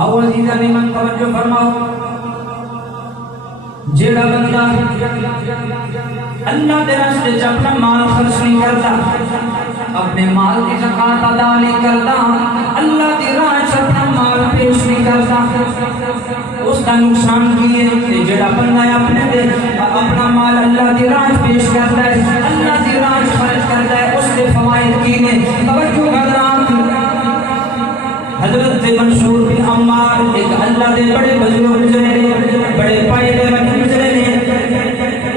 اول عزیزہ نے من توجہ فرماؤ، جیڑا بندہ اللہ دے راستے وچ اپنا مال خرچ نہیں کرتا، اپنے مال کی زکات ادا نہیں کرتا، اللہ دی راہ وچ اپنا مال پیش نہیں کرتا، اس کا نقصان کی ہے؟ جیڑا بندہ اپنا مال اللہ دی راہ وچ پیش کرتا ہے، اللہ دی راہ وچ خرچ کرتا ہے، اس کے فوائد کی نے؟ توجہ حضرات، حضرت منصور بن عمار ایک اللہ دے بڑے بزرگ گزرے، بڑے پائے دے گزرے نے،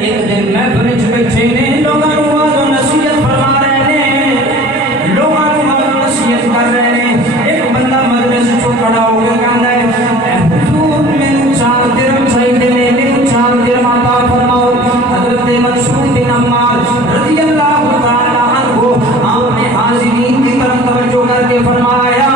ایک دن محفل وچ بیٹھے نے، لوگاں نوں واعظ و نصیحت فرما رہے نے، لوگاں نوں واعظ و نصیحت کر رہے نے، ایک بندہ مجلس چوں کھڑا ہو کے کہندا ہے حضور مینوں 4 درہم چاہیے نے، مینوں 4 درہم عطا فرماؤ۔ حضرت منصور بن عمار رضی اللہ تعالی عنہ آپ نے حاضرین کی طرف توجہ کر کے فرمایا،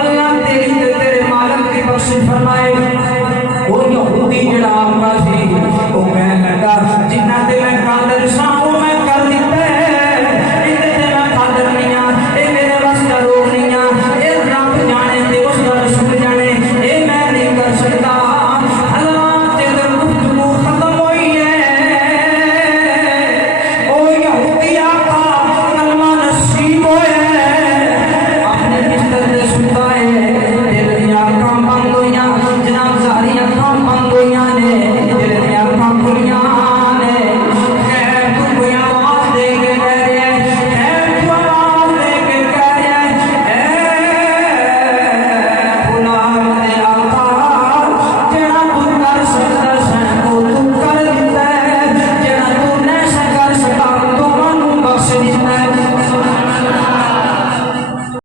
اللہ تیری تے تیرے مالک کی بخشش فرمائے۔ وہ یہودی جڑا آقا سی